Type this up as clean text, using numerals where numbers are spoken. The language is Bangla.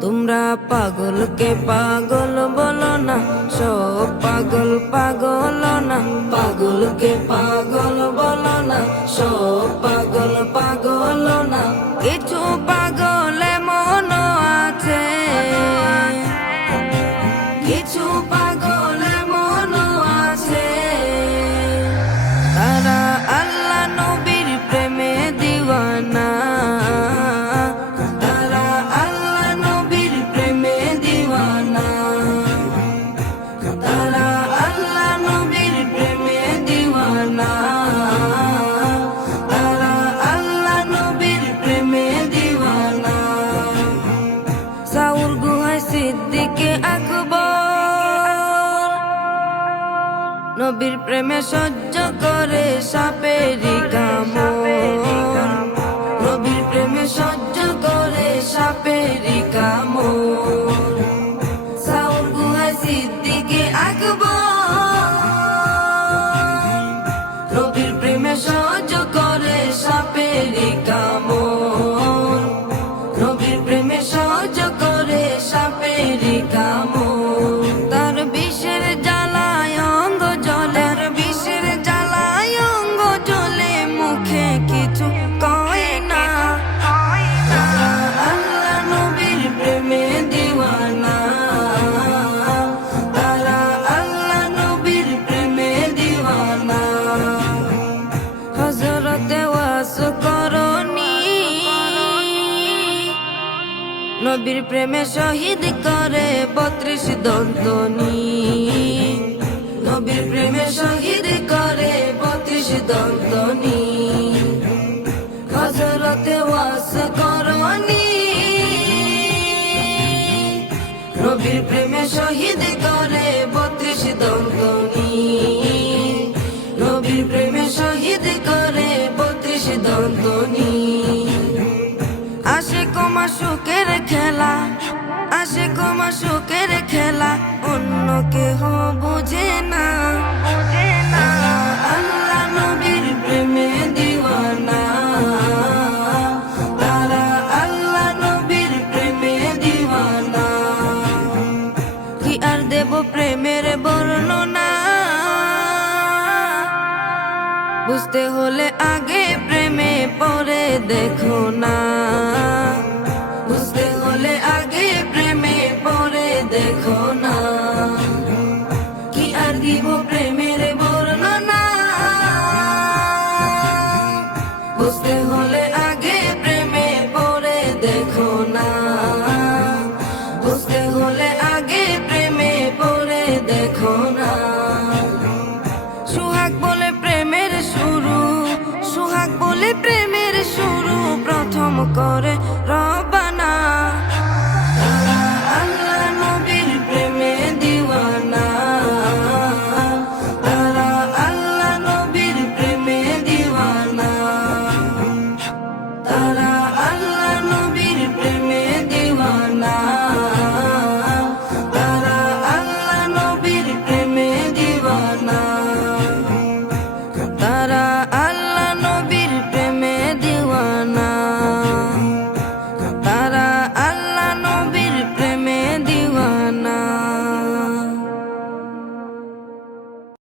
তোমরা পাগলকে পাগল বলো না, সব পাগল পাগল না। পাগলকে পাগল বলো না, সব পাগল পাগল না। কিছু পাগল মন আছে, কিছু পাগল মন আছে। তারা আল্লাহ নবীর প্রেমে দিওয়ানা, তারা আল্লাহ নবীর প্রেমে দিওয়ানা, তারা আল্লাহ নবীর প্রেমে দিওয়ানা, তারা আল্লাহ নবীর প্রেমে দিওয়ানা। সাউর গুহায় সিদ্দিকে আকবর নবীর প্রেমে সহ্য করে সাপেরি কামড়, নবীর প্রেমে সহ্য করে সাপেরি কামড়। সাউর গুহায় সিদ্দিকে আকবর নবীর প্রেমে সহ্য করে সাপেরি কামড়, নবীর প্রেমে সহ্য করে সাপেরি কামড়। তার বিষের জ্বালায় অঙ্গ জ্বলে, তার বিষের জ্বালায় অঙ্গ জ্বলে, মুখে কিছু কয় না। তারা আল্লাহ নবীর প্রেমে দিওয়ানা, তারা আল্লাহ নবীর প্রেমে দিওয়ানা। হযরতে ওয়াস করনি নবীর প্রেমে শহীদ করে 32 দন্তনি, নবীর প্রেমে শহীদ করে 32 দন্তনি। হযরতে ওয়াস করনি নবীর প্রেমে শহীদ করে 32 দন্তনি, নবীর প্রেমে শহীদ করে 32 দন্তনি। আশিক মাশুকের খেলা, আশিক মাশুকের খেলা অন্য কেহ বুঝে না। তারা আল্লাহ নবীর প্রেমে দিওয়ানা, তারা আল্লাহ নবীর প্রেমে দিওয়ানা। কি আর দেব প্রেমের বর্ণনা, বুঝতে হলে আগে প্রেমে পরে দেখো না, বুঝতে হলে আগে প্রেমে পরে দেখো না। কি আর দিব প্রেমের বর্ণনা, বুঝতে হলে আগে প্রেমে পরে দেখো না, বুঝতে হলে আগে প্রেমে পরে দেখো না। সুহাগ বলে প্রেমের শুরু, সুহাগ বলে প্রেমের শুরু, প্রথম করে